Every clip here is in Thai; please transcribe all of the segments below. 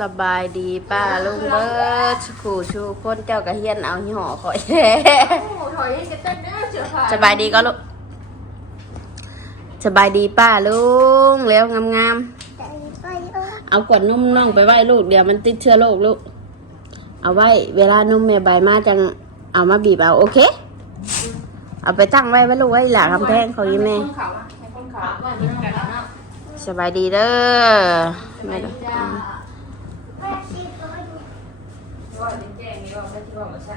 สบายดีป้าลุงเบิร์ดชูชูคนเจ้ากระเฮียนเอาหี่ห่อข่อยถอยจะเต้นเด้อเสือขาสบายดีก็ลูกสบายดีป้าลุงแล้วงามๆเอากวดนุ่มน้องไปไหว้ลูกเดี๋ยวมันติดเชื้อโรคลูก เอาไว้ เวลานุ่มแม่ใบมาจังเอามาบีบเอาโอเค เอาไปตั้งไว้ไว้ลูกไว้หลังกำแพงของยี่แม่คนเขาอะให้คนเขาว่าเป็นกันเนาะสบายดีเด้อแม่เด้อจ้า ว่าเป็นแจ้งนี่ว่าไม่ที่ว่าบ่ใช่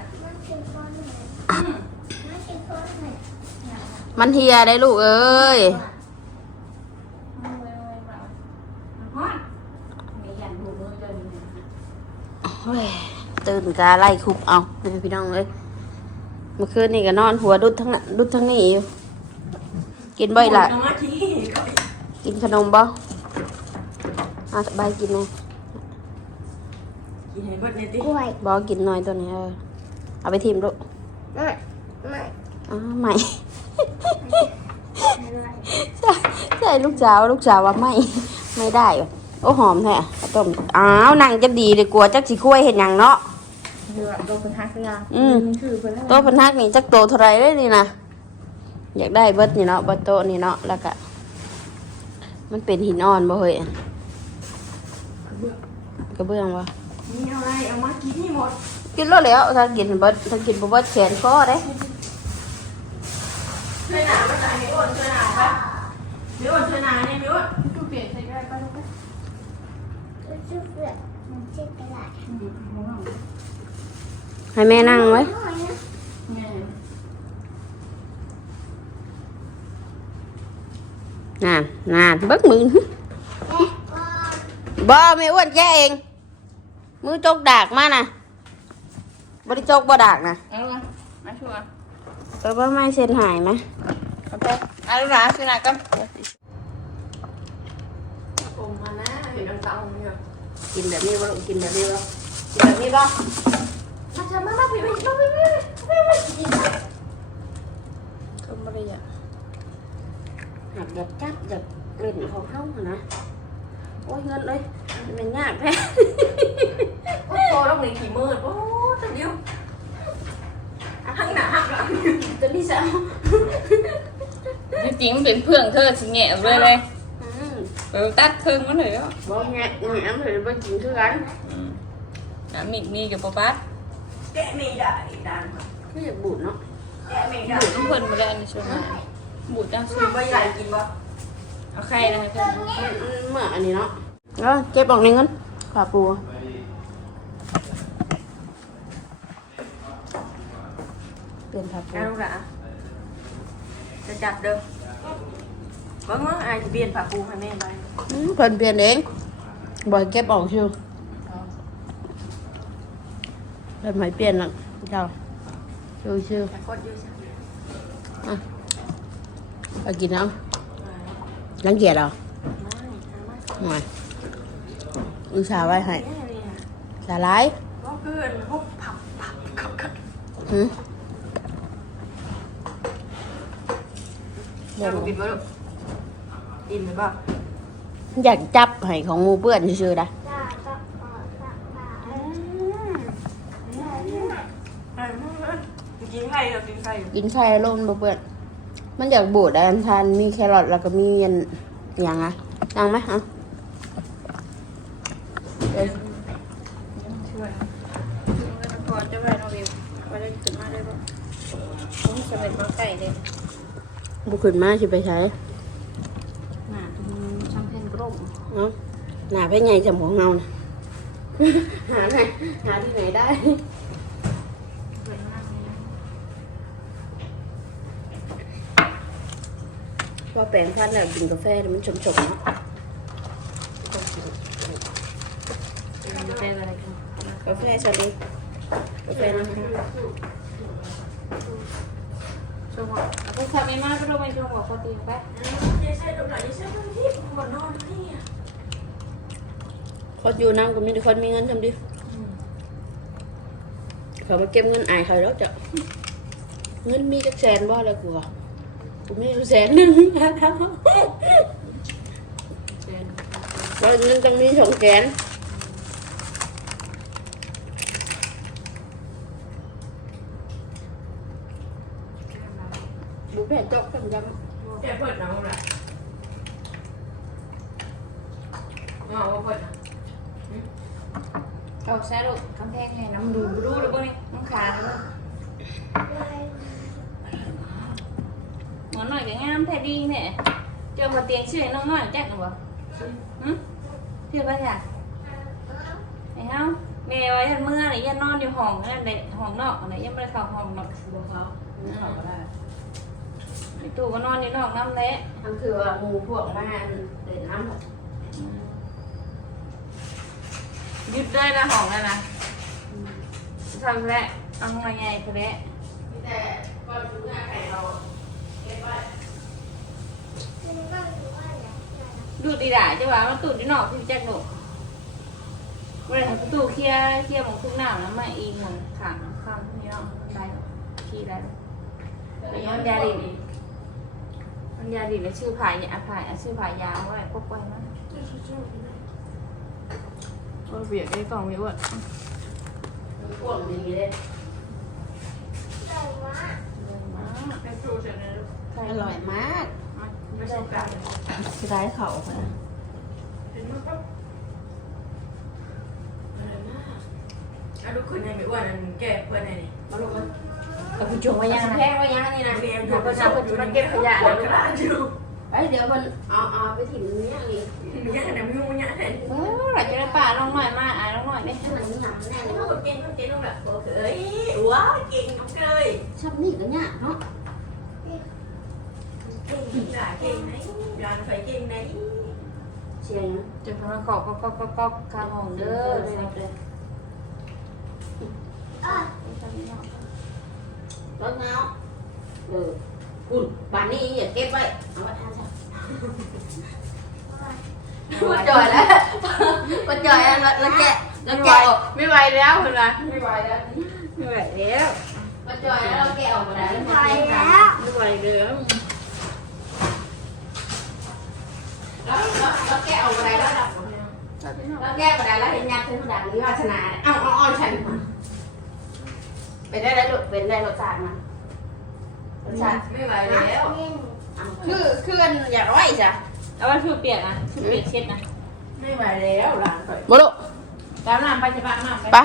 มันเฮียได้ลูกเอ้ยมียันหูมือเดินเฮ้ยตื่นกาไล่คุบเอาพี่น้องเอ้ยเมื่อคืนนี่ก็นอนหัวดุดทั้งนั้นดุดทั้งนี้อยู่กินบ่อยละกินขนมบ่อะสบายกินไหม กินให้เบิดในติบ่กินหน่อยตัวนี้เออเอาไปทิมลูกอ้าวไม่ใช่ใช่ลูกสาวลูกสาวว่าไม่ไม่ได้ว่ะโอ้หอมแท้ข้าวต้มอ้าวนั่งจะดีเลยกลัวจักสิคุยเห็นหยังเนาะ คือว่าโดนเป็นฮักยาอืม คือเพิ่นแล้วโต๊ะพันทักนี่จักโตเท่าไรเลยนี่นะอยากได้เบิดนี่เนาะเบิดโต๊ะนี่เนาะแล้วก็มันเป็นหินอ่อนบ่เฮ้ยกระเบื้องวะ มีอะไรเอามากินนี่หมดกินแล้วแล้วถ้ากินเบิดถ้ากินบ่เบิดแขนคอเด้ช่วยหนาไปไหนมีอ้นช่วยหนาปะมีอ้นช่วยหนาเนี่ยมีอ้นกูเปลี่ยนใส่ได้ปะลูกให้แม่นั่งไว้แม่น่นน่นเบิดมือบ่ไม่อ้วนแกเอง มือจกดากมาน่ะบ่ได้จกบ่ดากนะเอาละมาช่วยเออบ่ไม่เซ็นหายไหมเอาไปเอาลูกหลานช่วยหนากันผมมานะเห็นน้ำตาลเนี่ยกินแบบนี้บ่ลูกกินแบบนี้บ่กินแบบนี้บ่มาจะมามาพี่พี่พี่พี่พี่พี่ก็ไม่ได้อยากหัดแบบจับแบบเล่นของเขาอะนะโอ้ยเงินเลยมันเป็นยากแท้โอ้โตต้องหนีขี่มืดโอ้ตะเดียวหักหนาหักหลังตัวนี้สาวจริงๆมันเป็นเพื่องเธอสิแงะเลยเลยอืมไปตัดเพิ่งมันเลยแล้วบอกแงะแงะมันเลยไปกินคือกันน้ำมีดมีกับปปัดแกะไม่ได้ดันไม่อยากบูดเนาะแกะไม่ได้บูดน้ำเพิ่นมาได้อันนี้ช่วงนั้นบูดจังคือไม่ใหญ่กินวะ เอาไข่นะเพิ่นมันเหมือนอันนี้เนาะเออเก็บออกในเงินฝาปูเปลี่ยนฝาปูแกลูกหลานจะจับเด้อว่าเมื่อไอ้เบียนผักปูให้แม่ไปอืมเพิ่นเปลี่ยนเองบ่อยเก็บออกชิวเพิ่นไม่เปลี่ยนหรอกเจ้าชิวชิว โคตรเยอะใช่ อะไปกินเอา รังเกียจเหรอไม่ไม่อุตส่าห์ไว้ให้ไม่เนี่ยสาหร่ายก็คือพวกผักผักขับขับหืมเดี๋ยวปิดไว้ลูกอิ่มหรือเปล่าอยากจับให้ของหมูเปื้อนชื่อๆนะกินไข่เหรอกินไข่กินไข่ลมบ่เปื้อน มันอยากบูดอันทานมีแครอทแล้วก็มีอันอย่างอะยังไหมอะเดี๋ยวช่วยก่อนจะไปน้องวิวไปได้ขึ้นมาได้ป่ะต้องสำเร็จมาไก่เลยบุขึ้นมาสิไปใช้หนาช่างเพนกลมเนาะหนาไปไงจำของเงานะหาไหนหาที่ไหนได้ ว่าแปลงฟันแล้วกินกาแฟแล้วมันชมๆเนาะเป็นอะไรกันกาแฟสวัสดีกาแฟนะคะช่วงว่าเอาไปทำไม่มากก็ต้องไปช่วงว่าพอดีไปเจ๊ใช่ตรงไหนใช่ตรงที่หมดนอนนี่อะคนอยู่น้ำก็มีแต่คนมีเงินทำดิเขามาเก็บเงินอายเขาแล้วจ้ะเงินมีจักแสนบ่แล้วกูอะ กูมีอยู่แสนหนึ่งตอนนั้นต้องมีสองแสนบุแผ่จอกจำจำแค่เปิดน้ำละน้องว่าเปิดนะออกใช่ลูกกำแพงเนี่น้ำดูดูแล้วพากนี้น้ำขาแล้ว อนหน่อยก็งามแท้ดีแท้เจอมาเตียงเชื่อน้องน้อยแจ๊กหรือเปล่าหึเชื่อป่ะจ้ะไอ้เฮาแม่ไว้ทันเมื่อไหร่ยันนอนอยู่ห้องนั่นเด็ห้องนอกอะไรยังไม่ได้เข้าห้องนอกบอกเขาเขาก็ได้ไอ้ตู่ก็นอนอยู่นอกน้ำเละทั้งคือว่าหมูพวกมาเล่นน้ำหยุดได้นะห้องนั่นนะทำแหละเอาไงไงคือแหละแต่ก่อนถึงงานไข่เราเก็บไว้ ดูดีด่าจ้ะว่ามันตู่ที่นอกพี่แจ็คหนูเวลาให้ตู่เคลียร์เคลียร์หมองทุ่งหน้าแล้วมาอีกหมองขังข้างนี่เนาะได้ขี้ได้แต่ย้อนยาดีมันยาดีแล้วชื่อผายยาผายชื่อผายยาไว้พกไว้มั้ยโอ้เบียดได้กล่องไม่อ้วนพวกนี้เลยเป็นครูเสร็จแล้วอร่อยมาก ไม่ใช่กลับจะได้เขาค่ะอะดูคนยังไม่อ้วนแกเปิดไหนนี่มาลูกมันเอาไปจงไว้ยังแพงไว้ยังนี่นะเรียนเดี๋ยวก็จะมันเก็บขยะแล้แล้ววกระดาษอยู่ไอ้เดี๋ยวมันเอาเอาไปถิ่มเนี้ยนี่มีอย่างนั้นมีมึงอย่างนั้นเออหลังจากนั้นป่าลงหน่อยมาอ่านลงหน่อยดิหนังหนังแน่เลยคนเก่งคนเก่งต้องแบบโอ้เอ้ยว้าเก่งน้องเลยชอบนี่กันเนี่ยเนาะเก่ง ด่าเก่งไหนด่าไฟเก่งไหนเชียร์นะจะพาขอบก็ก็ก็ก็คาห้องเด้อเลยเลยรถเงาเออคุณบ้านนี้อย่าเก็บไว้เอาไว้ทานซะมันจ่อยแล้วมันจ่อยแล้วแล้วแกะแล้วแกะออกไม่ไหวแล้วคุณล่ะไม่ไหวแล้วไม่ไหวแล้วมันจ่อยแล้วเราแกะออกมาได้แล้วไม่ไหวแล้ว แล้วแล้วแกะออกมาได้แล้วดับแล้วแกะมาได้แล้วเห็นยักษ์เส้นดังนี้วาสนาเอาเอาเอาฉันมาเป็นได้แล้วลูกเป็นได้รสชาติมันรสชาติไม่ไหวแล้วคือคืออันอยากไว้จ้ะเอาไว้ชูเปียกนะชูเปียกเช็ดนะไม่ไหวแล้วหลานไฟบ่ลูกตามน้ำไปจะบ้านน้ำไป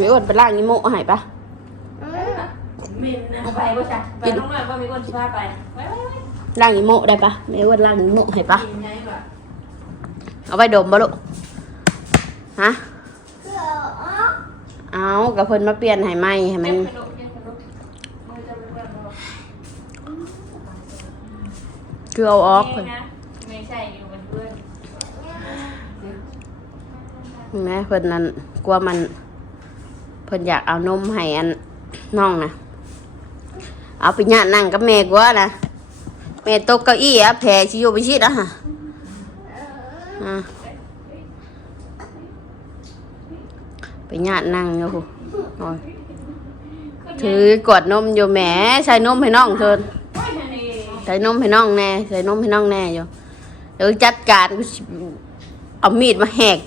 มีอ้วนไปล่างนิโมหายปะมินนะไปบ่ใช่ไปน้องหน่อยว่ามีคนชิพาไปไว้ไว้ไว้ ล่างนิโมได้ปะมีอ้วนล่างนิโมเหายปะเอาไปดมบ่ลูกฮะเอากับเพิ่นมาเปลี่ยนให้ใหม่ให้มันเจ็บกระดูกเจ็บกระดูกมือจะเป็นคือเอาออกเพิ่นนะไม่ใช่อยู่เป็นเพื่อนเห็นไหมเพิ่นนั่นกลัวมัน เพิ่นอยากเอานมให้อันน้องนะเอาไปญานั่งกับแม่กว่านะ แม่ตกเก้าอี้อะแผลชิโยไปชิดอะฮะไปญาตินั่งอยู่หูโอ้ยถือกอดนมอยู่แหมใส่นมให้น้องเถินโอ้ยอันนี้ใส่นมให้น้องแน่ใส่นมให้น้องแน่อยู่เดี๋ยวจัดการเอามีดมาแหก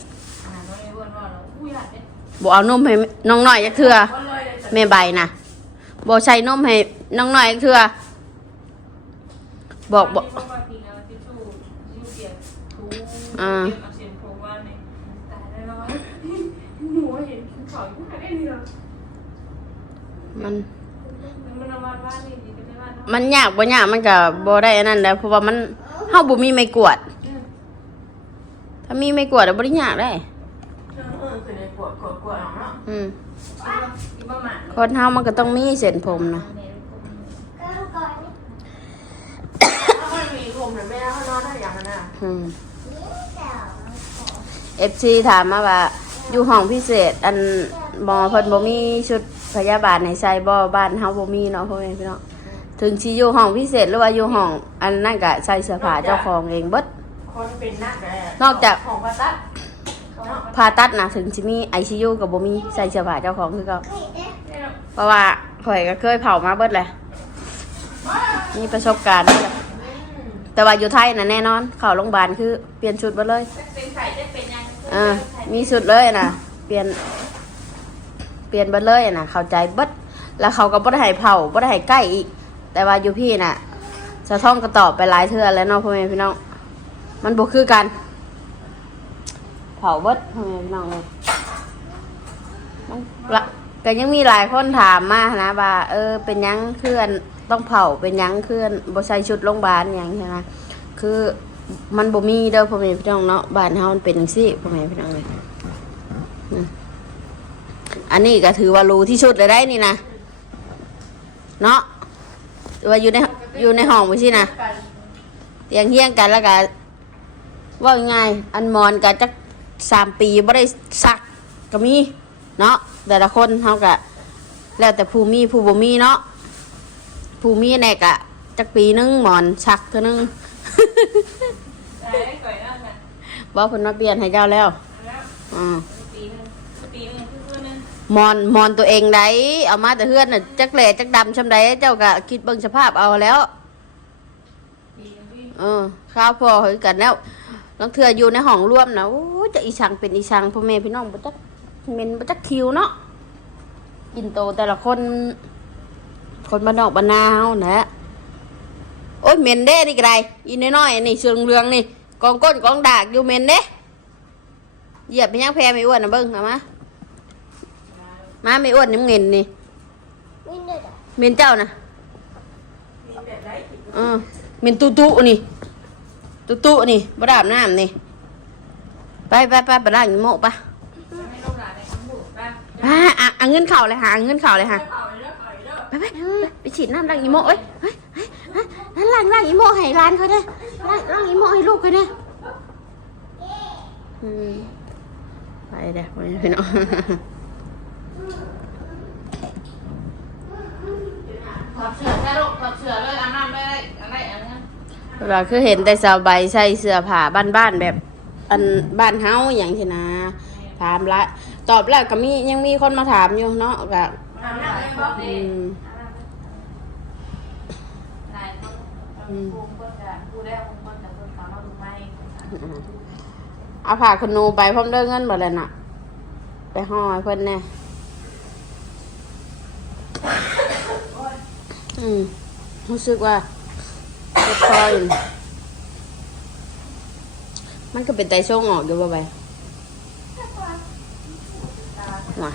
บอกเอานมให้น้องน้อยจักเถื่อแม่ใบนะบอกใส่นมให้น้องน้อยจักเถื่อ บอกบอกว่ากินเอาทิชชู่ทิชชู่เปียกถูอ่าเก็บเอาเสียงโครงว่าเนี่ยตายได้แล้วหัวเห็นเขาอยู่ไหนได้เนี่ยมันมันเอามาบ้านนี่ดีก็ได้บ้านเนาะมันยากบ่ยากมันก็บ่ได้อันนั้นแหล้วเพราะว่ามันเฮาบ่มีไม้กวาด ถ้ามีไม้กวาดอะบ่ได้ยากได้เออเออคือในปวดปวดปวดเนาะอืมอีบ้าหมาคนเฮามันก็ต้องมีเส้นผมนะ ถ้า มันมีผมเนี่ยไม่ได้เขานอนได้อย่างนั้นน่ะอืม FC ถามมาว่า อยู่ห้องพิเศษ อันหมอเพิ่นบ่มีชุดพยาบาลให้ใส่บ่บ้านเฮาบ่มีเนาะพ่อแม่พี่น้องถึงสิอยู่ห้องพิเศษหรือว่าอยู่ห้องอันนั้นก็ใส่เสื้อผ้าเจ้าของเองเบิด คนเป็นนักแนอกจาก ของพระตัดผ่าตัดนะถึงจะมีไอซียูกับบ่มีใส่เสื้อผ้าเจ้าของคือเก็เพราะว่าข่อยก็เคยเผามาเบิดแหละมีประสบการณ์เบิดแหละ แต่ว่าอยู่ไทยนะแน่นอน เข้าโรงพยาบาลคือเปลี่ยนชุดเบิดเลยเป็นไข่ได้เป็นยังอ่ามีชุดเลยนะเปลี่ยน เปลี่ยนเบิดเลยนะเข้าใจเบิดแล้วเขาก็บ่ได้ให้เผาบ่ได้ให้ใกล้อีก แต่ว่าอยู่พี่น่ะสะท้องก็ตอบไปหลายเทื่อแล้วเนาะพ่อแม่พี่น้อง มันบ่คือกัน เผาเบิดพ่อแม่พี่น้องเลยมันละแต่ยังมีหลายคนถามมานะว่าเออ เป็นหยังเคลื่อน ต้องเผาเป็นยังคือนบ่ใส่ชุดโรงพยาบาลหยังใช่ไหมคือมันบ่มีเด้อพ่อแม่พี่น้องเนาะบ้านเฮามันเป็นจังซี่พ่อแม่พี่น้องเลยอันนี้ก็ถือว่ารู้ที่สุดเลยได้นี่นะเนาะว่าอยู่ในอยู่ในห้องไว้สินะเตียงเฮียงกันแล้วก็ว่าไงอันมอนก็จักสามปีบ่ได้สักก็มีเนาะแต่ละคนเฮาก็แล้วแต่ผู้มีผู้บ่มีเนาะ ผู้มีแน่กะจักปีหนึงหมอนสักเท่านึงได้ก่อยนั่นน่ะบ่เพิ่นมาเปลี่ยนให้เจ้าแล้วแล้วอือปีนึงปีนึงคือเพื่อนนึงมอนมอนตัวเองได้เอามาแต่เฮือนน่ะจักแหล่จักดำชำใดเจ้าก็คิดเบิ่งสภาพเอาแล้วปีนึงพี่เออข้าวพอเฮ้ยกันแล้วลองเถื่ออยู่ในห้องร่วมนะโอ้ยจะอีชังเป็นอีชังพ่อแม่พี่น้องบ่จักเมนบ่จักคิวเนาะอินโตแต่ละคน คนบ้านนอกบ้านนาเฮานะโอ้ยเมนเด้นี่ก็ได้อีน้อยๆนี่เชืองเรืองๆนี่กองก้นกองดากอยู่เมนเด้เหยียบไปยังแพรไม่อ้วนนะเบิ่งเอามามาไม่อ้วนนี่มึงเงินนี่เมนเจ้านะมีแบบไรเออเมนตุตุนี่ตุตุนี่บดอาบน้ำนี่ไปไปไปไปล้างอีโมะปะให้ลูกหลานในคำพูดป่ะอ่าอะอะเงินเข่าเลยค่ะอะเงินเข่าเลยค่ะเข่า ไปไปไปไปฉีดน้ำล้างอีโมะเอ้ยเฮ้ยเฮ้ยเฮ้ยนั่นล้างล้างอีโมะให้ร้านเขาเด้อล้างล้างอีโมะให้ลูกเขาเด้ออืมไปเด้อไปพี่น้องถอดเสื้อแค่ลูกถอดเสื้อเลยอาบน้ำเลยอะไรอะไรเราคือเห็นแต่สาวใบใส่เสื้อผ้าบ้านๆแบบ อันบ้านเฮาอย่างที่นะ ถามละ ตอบแล้วก็มียังมีคนมาถามอยู่เนาะก็ทำหน้าเลยบอกอืดี ม นาย เขาภูมิก็จะพูดได้ภูมิก็จะพูดเขาเราดูไม่เอาผ่าคุณนูไปพร้อมเด้อเงินบ่เลยน่ะ ไปห้อยเพิ่นแน่อืมรู้สึกว่าเจ็บคออยู่มันก็เป็นไตช่งออกอยู่บ่ไปว้า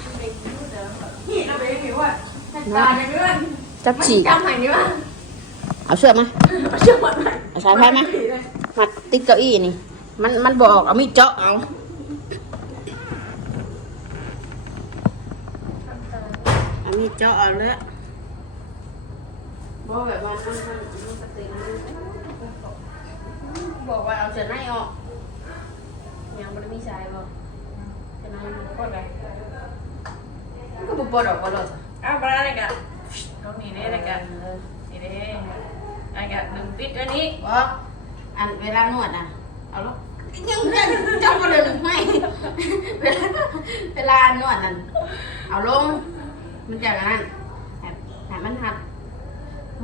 หีเราไปยังไงวะตาอย่างนี้วะจับฉีกจำอย่างนี้วะ เอาเสื้อมาเชื่อหมดไหมเอาสายไฟมามาติดเก้าอี้นี่ มันมันบอกเอามีดเจาะเอาเอามีดเจาะเอาเลยบอกแบบว่ามันมันมันสติมันบอกว่าเอาเสื้อในออกยังไม่ได้มีสายบอกเสื้อในมันก็ปลดไปมันก็บ่ปลดออกก็เลยอ้าวปลาอะไรกันต้องมีได้อะไรกันนี่เด้ อะไรกันหนึ่งปิดอันนี้บอกอันเวลานวดอะ เอาลูกยังยังเจ้าก็เลยไม่เวลาเวลานวดนั่นเอาลง มันจะอย่างนั้นให้ให้มันหัด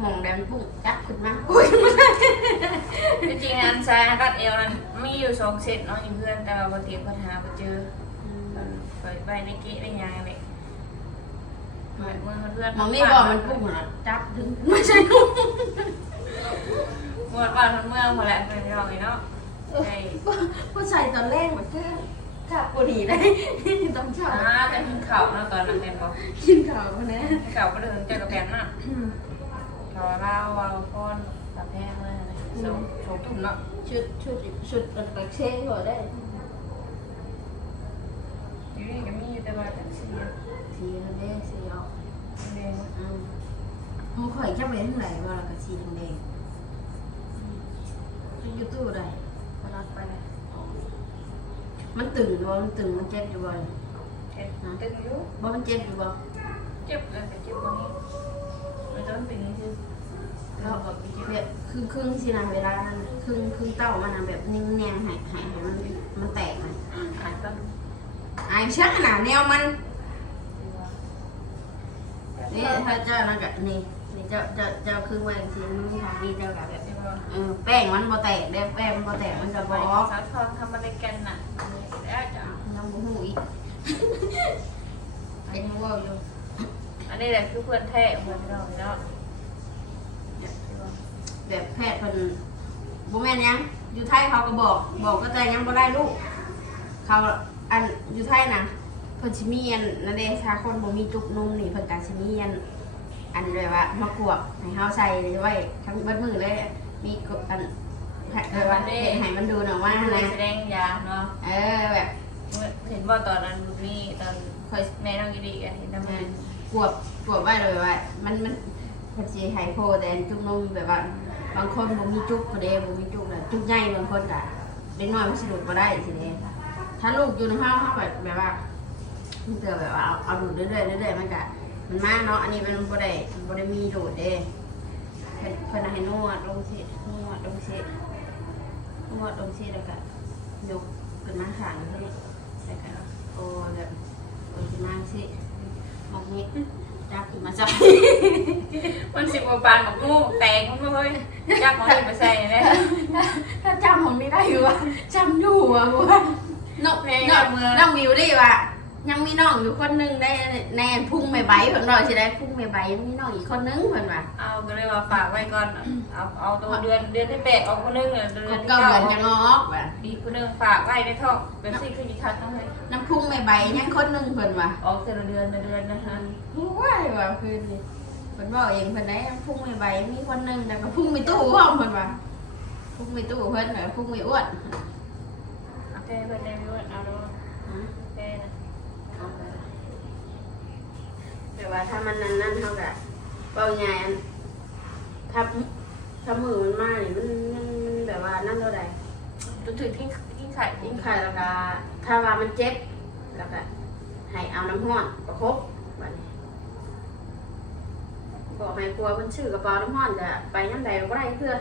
หมองแดงพุ่งจับขึ้นมาอุ้ยมันจริงๆอันซ้ายกัดเอวนั้นมีอยู่สองเซตเนาะอยู่เพื่อนแต่ว่าปกติปัญหาไปเจอเปิดใบในเก๊ได้ยังเลยเหมือนมือเพื่อนมองนี่บอกมันพุ่งอะจับถึงไม่ใช่พุ่ง หมดบ้านทั้งเมืองหมดแหละเป็นเราเนาะใช่ผู้ชายตอนแรกมันก็จับปวดดีได้ต้องจับอ่าจะกินข้าวเนาะตอนนั้นเป็นบอกกินข้าวคนนี้ข้าวก็เดินเจอกับแฟนน่ะข้าวเราเราก้อนตาแพงเลยโชว์โชว์ตุ่มเนาะชุดชุดชุดเป็นแบบเช่หัวได้อยู่นี่ก็มีแต่ว่าจังซี่สีนั่นเด้สีออกเด้งอืมมึงข่อยจะไปทางไหนว่ากับสีแดง เป็นยูทูบได้พลัดไปเลยมันตึงอยู่บ่มันตึงมันเจ็บอยู่บ่เจ็บตึงอยู่บ่มันเจ็บอยู่บ่เจ็บเลยแต่เจ็บกว่านี้ไม่ต้องเป็นนี่คือเราแบบแบบครึ่งครึ่งๆสินะเวลานั้นครึ่งครึ่งเต้ามันนะแบบนิ่งแนงหายหายให้มันมันแตกนะหายต้นอายช่างหนาแนวมันนี่ถ้าเจ้านั่นกะนี่นี่เจ้าเจ้าเจ้าครึ่งไว้ทีมึงทางนี้เจ้ากะแบบเจ็ บว่าเออแป้งมันบ่แตกเด้แป้งมันบ่แตกมันจะบบออกสาวทองทำอะไรกันน่ะแล้วจ้ะยังบ่ฮู้อีกไอ้นี่ว่าอยู่อันนี้แหละคือเพื่อนแท้เพื่อนเราเนาะแบบแพทย์เพิ่นบ่แม่นหยังอยู่ไทยเขาก็บอก บอกก็แต่ยังบ่ได้ลูก เขาอันอยู่ไทยนะเพิ่นสิมีอันนั่นเด้ถ้าคนบ่มีจุกนุ่มนี่เพิ่นก็สิมีอันอันแบบว่ามะกวกให้เฮาใส่ไว้ทั้งเบิดมือเลย มีกบอันแบบว่าเฮ็ดให้มันดูหน่อยว่าในนะแสดงยาเนาะ เออแบบเห็นว่าตอนนั้นนี่ตอนคอยแม่น้องยีดีกันเห็นทำไมมันกวบกวบไว้เลยว่า มันมันเพิ่นสิให้โพแต่อันจุกนุ่มแบบว่าบางคนบ่มีจุกก็เด้บ่มีจุกน่ะจุกใหญ่บางคนก็เด็กน้อยมันสิดูดบ่ได้สิเด้ถ้าลูกอยู่ในห้องเฮาแบบแบบว่ามันเจอแบบว่าเอาเอาดูดเรื่อยๆเรื่อยๆมันก็มันมากเนาะอันนี้มันบ่ได้บ่ได้มีดูดเด้ เพิ่นเพิ่นให้นวดลงสินวดลงสินวดลงสิแล้วก็ยกขึ้นมาข้างเท่านี้แล้วก็โอ้แบบโอ้ขึ้นมาสิมองนี้จับขึ้นมาจับมันสิบกว่าปานบอกงูแตงมันไม่เฮ้ยจักมันไปใส่เลยถ้าจำผมไม่ได้อยู่ว่าจำอยู่อะบัวน้องเพลงน้องเมืองน้องวิวได้ว่า ยังมีน้องอยู่คนหนึงได้แนนพุ่งไม่ใบเพิ่นว่าสิได้พุ่งไม่ใบยังมีน้องอีกคนนึงเพิ่นว่าเอาก็เลยว่าฝากไว้ก่อนเอาเอาตัวเดือนเดือนที่แปดเอาคนนึงเดือนครที่บเก้าเก้าเดือนจะงออกว่ะดีคนนึงฝากไว้ในท้องเป็นสิ่งที่ดีคัดต้องเลยน้ำพุ่งไม่ใบยังคนนึงเพิ่นว่าออกแต่ละเดือนละเดือนนะคะโอ้ยว่าคือนี่เพิ่นบอกเองเพิ่นได้น้ำพุ่งไม่ใบมีคนนึงแต่ก็พุ่งไม่ตู้พร้อมเพิ่นว่าพุ่งไม่ตู้เพิ่นว่าพุ่งไม่อ้วนโอเคเพื่อนได้ไม่ว่าเอาแล้วโอเคนะ แต่ว่าถ้ามันนั่นนั่นเท่ากับเบาใหญ่อันถ้าถ้ามือมันมากนี่มันมันมันแบบว่านั่นเท่าใดจนถึงที่ที่ไข่ยิ่งไข่แล้วก็ถ้าว่ามันเจ็บแล้วก็ให้เอาน้ำห้อนประคบบันี้บอกให้กลัวมันชื่อกระเป๋าน้ำห้อนจะไปน้ำใดก็ได้เพื่อ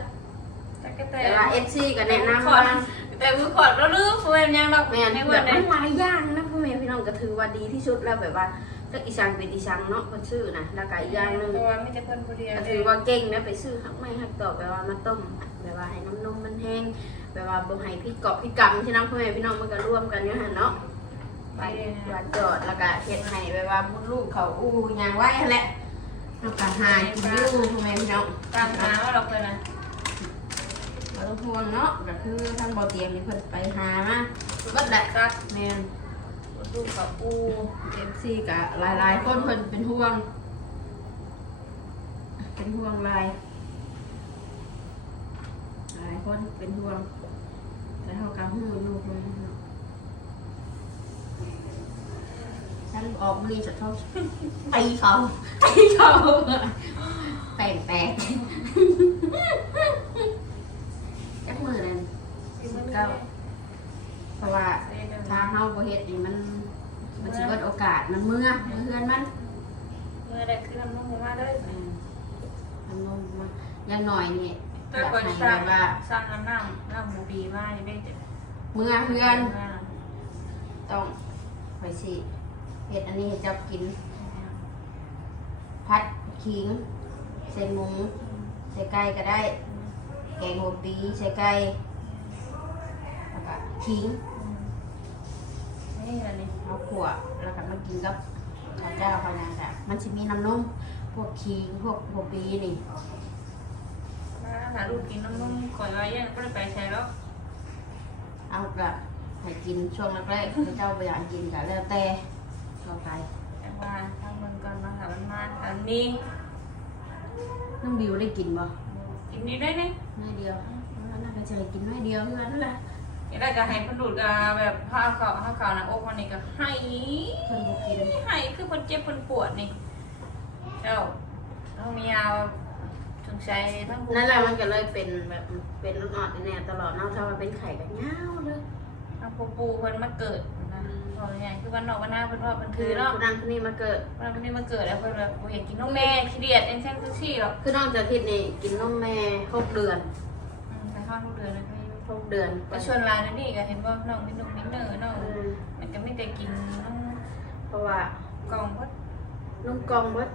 แต่ว่าเอฟซีก็แนะนำขอว่าแต่มือขอดแล้วลืมเพื่อนยังเราแม่นในแบวันบนั้มันนหลายอย่างนะพ่อแม่พี่น้องก็ถือว่าดีที่สุดแล้วแบบว่า ถ้าอีสังเป็นอีสังเนาะคนชื่อนะแล้วก็อีกอย่างหนึงตัวไม่จะเพื่อนคนเดียวก็ถือว่าเก่งนะไปซื้อหักไม้หักตอกแบบว่ามาต้มแบบว่าให้น้ำนมมันแห้งแบบว่าบ่ให้พริกกรอบพริกกำที่น้ำพ่อแม่พี่น้องมันก็ร่วมกันอยู่หั่นเนาะไปหวานจอดแล้วก็เฮ็ดให้แบบว่ามุดลูกเขาอู้ยางไว้หั่นแหละแล้วก็หากินอยู่พ่อแม่พี่น้อง ตามหาว่าเราเคยนะบ่ต้องห่วงเนาะก็คือทางบ่อเตรียมนี่เพิ่นไปหามาเบิดแหละซักแม่น ดูกับปู FC ก็หลายๆคนเพิ่นเป็นห่วง เป็นห่วงหลายหลายคนเป็นห่วง แต่เขากำหูอยู่เพิ่นเนาะฉันออกมือจะเขาตีเขาตีเขาแปลงแปลงจักมือนั่นก็ เพราะว่าถ้าเฮาบ่เฮ็ดนี่มันมันสิเบิดโอกาสมันเมื่อเมื่อเฮือนมันเมื่อใดคือทำน้องมาด้วยเออทำนมมาอย่างหน่อยนี่แต่ก่อนให้สร้าแบงบว่าสร้างน้ำน้ำน้ำหมูดีมากได้จะเมื่อเฮือน ต้องไปสิเฮ็ดอันนี้ให้เจับกิน พัดขิงใส่หมูใส่ไก่ก็ได้ แกงหัวปีใส่ไก่ แล้วก็ขิงนี่อันนี้เอาขวดแล้วก็มากินกับข้าวเจ้าข้าวหยังจ้ะมันสิมีน้ำนมพวกขิงพวกหัวปีนี่หาลูกกินน้ำนมก่อยไว้ยังก็ได้ไปใช้แล้วเอาละให้กินช่วงแรกๆพระเจ้าไปอยากกินก็แล้วแต่เข้าไปแต่ว่าทางมันก่อนมาหามันมาอันนี้น้องบิวได้กินบ่กินนี้ได้เนี่ยน้อยเดียวน่าจะเจอกินน้อยเดียวเท่านั้นแหละ ยังได้ก็ให้พันดูดแบบผ้าขาวผ้าขาวนะอกมันนี่ก็ให้เพิ่นบ่กิน ให้คือคนเจ็บคนปวดนี่เจ้าต้องมียาวสงสัยทั้งนั่นแหละมันก็เลยเป็นแบบเป็นอ่อนๆแน่ๆตลอดเนาะถ้าว่าเป็นไข่ก็ยาวเลยทั้งปูปูเพิ่นมาเกิดนะบอกยังไงคือวันนอกวันหน้าเพิ่นว่าเพิ่นคืคืออเนาะเนาะคนนั้นคนนี้มาเกิด วันนี้มาเกิดแล้วเพิ่นแบบบ่เห็นกินนมแม่ขี้เดียดเอ็นเซนซูซี่หรอกคือน้องจะทิศนี่กินนมแม่หกเดือน อืมไปเข้าทุกเดือนเลยพี่ หกเดือนก็ชวนร้านนั่นนี่ก็เห็นว่าน้องมีนมมีเนอร์น้องอืมมันก็ไม่ได้กินน้องเพราะว่ากล่องเพิ่นนมกล่องเบิด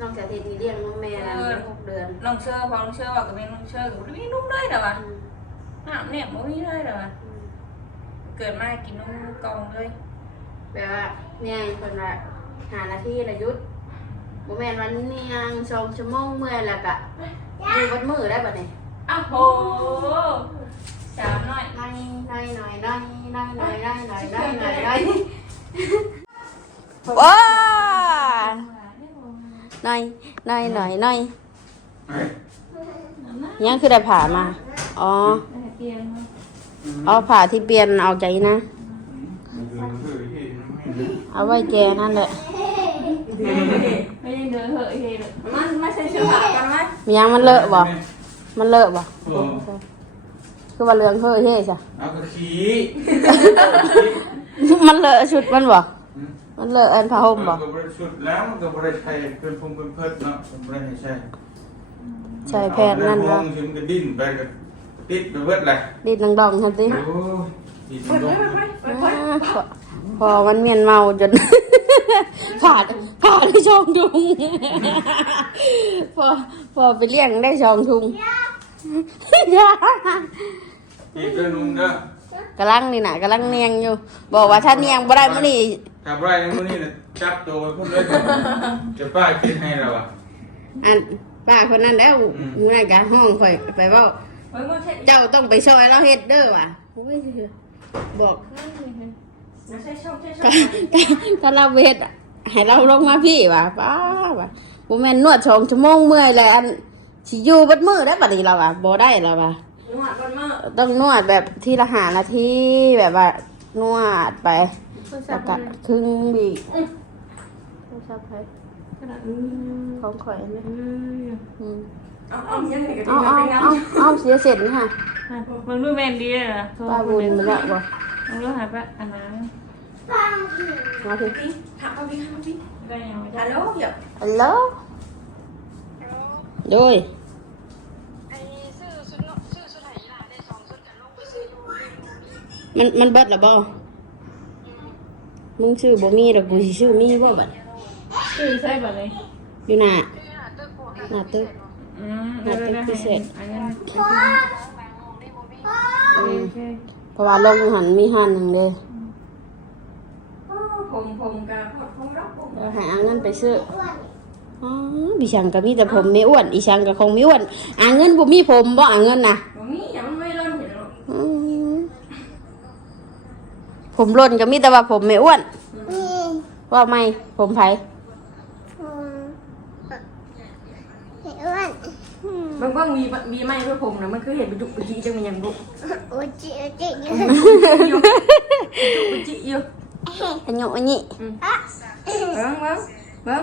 น้องจะทิศนี่เลี้ยงนมแม่แล้วหกเดือน น้องเชื่อพอน้องเชื่อว่าก็เป็นน้องเชื่อก็บ่ได้มีนุ่มเลยแต่ว่าอืมน้ำเนี่ยบ่มีเลยแต่ว่าอืมเกิดมากินนมกล่องเลยแบบว่าเนี่ยเพิ่นว่าหานาทีละหยุดบ่แม่นวันนี้ยังสองชั่วโมงเมื่อยแล้วก็อยู่บนมือได้บัดนี้ อ้าวโหสาวน้อยน้อยน้อยน้อยน้อยน้อยน้อยน้อยน้อยน้อยน้อยน้อยว้าน้อยน้อยน้อยน้อยยังคือได้ผ่ามา อ๋อ เอาผ่าที่เปลี่ยนออากนี้นะ เอาไว้แจนั่นแหละไม่ได้เดินเหอะเฮเลยมันไม่ใช่เสื้อผ้ากันไหมมียังมันเลอะบ่ มันเลอะบ่เออคือว่าเรืองเฮ้ยเฮ้จ้ะเอากระขี้มันเลอะชุดมันบ่ มันเลอะอันผ้าห่มบ่ก็บริสุทธิ์แล้วมันก็บริใช้เป็นพงเป็นเพิดเนาะมันบริให้ใช่ใช่แพทย์นั่นว่าว่าถึงก็ดิ้นไปก็ติดไปเบิดเลยดีดดองๆทันทีโอ้ยดิ้นเปิดลไว้งเปิดไว้เปิดไว้อ่า พอพอมันเมียนเมาจน ผ่าดผ่าได้ช่องทุง พอพอไปเลี้ยงได้ช่องทุงยาอีกเรื่องนึงเด้อ กำลังนี่น่ะกำลังเนียงอยู่ บอกว่าถ้าเนียงบ่ได้มื้อนี้ขับไร่ในมื้อนี้น่ะจับตัวไว้พุ่นเลยจะป้าคิดให้เราอะ อันป้าคนนั้นแล้วอืมนั่นกะห้องข่อยไปเว้า เฮ้ยมันใช่เจ้าต้องไปช่วยเราเฮ็ดเด้อว่ะโอ้ยบอก ไม่ใช่ช่องใช่ช่อถ้างถ้าเราเฮ็ดอะให้เราลงมาพี่ว่ะป้าว่ะบ่แม่นนวดสองชั่วโมงเมื่อยเลยอันสิอยู่เบัดมือได้บัดนี้เราอะบ่ได้แล้วว่ะนวดบนมือต้องนวดแบบทีละหานาทีแบบว่านวดไปแล้วก็ครึ่งบีกของข่อยนี่อืมเอาเอายังไงกันเอาดีเอานะเอาเอาเสียเสร็จนี่ค่ะมึงดูแมนดีเลยนะป้าบุญมันละบ่ Không rửa hả bác? Anh nào? Ngồi thủ đi Thẳng con tiếng, thẳng tiếng Đây nào Alo kìa. Alo? Rồi. Mình, mình bớt là bao Mình sư bố mi rồi gì sư mi bố bật Sư sai bật này. Như nè Nà tức Nà tức tư sệt Nà เพราะว่าลงหันมีหันหนึ่งเด้ผมผมกับผมรักผมเราหาเงินไปซื้ออ๋อพี่ช่างก็มีแต่ผมไม่อ้วน อีช่างก็คงไม่อ้วนอ่าเงินบ่มีผมบ่อ่าเงินนะผมมีอย่างไม่ร่นอยู่ผมร่นก็มีแต่ว่าผมไม่อ้วนว่าไม่ผมไผ บางบางมีมีไม้เพื่อผมนะมันคือเห็นไปจุกไปจีจังมันยังบุกจุกไปจีอยู่อันนี้อันนี้เบิ้งเบิ้งเบิ้ง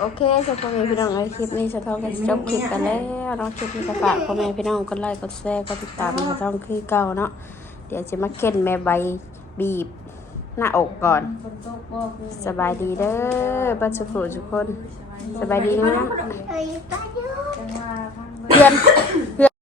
โอเคสำหรับพี่น้องไอ้คลิปนี้สะท้องกันจบคลิปกันแล้วเนาะคลิปนี้ก็ฝากพ่อแม่พี่น้องกดไลค์กดแชร์กดติดตามสะท้องคือเก่าเนาะเดี๋ยวจะมาเค้นแม่ใบบีบหน้าอกก่อน สบายดีเด้อบัดสุขทุกคน สบายดีนะจังว่าพังเพื่อน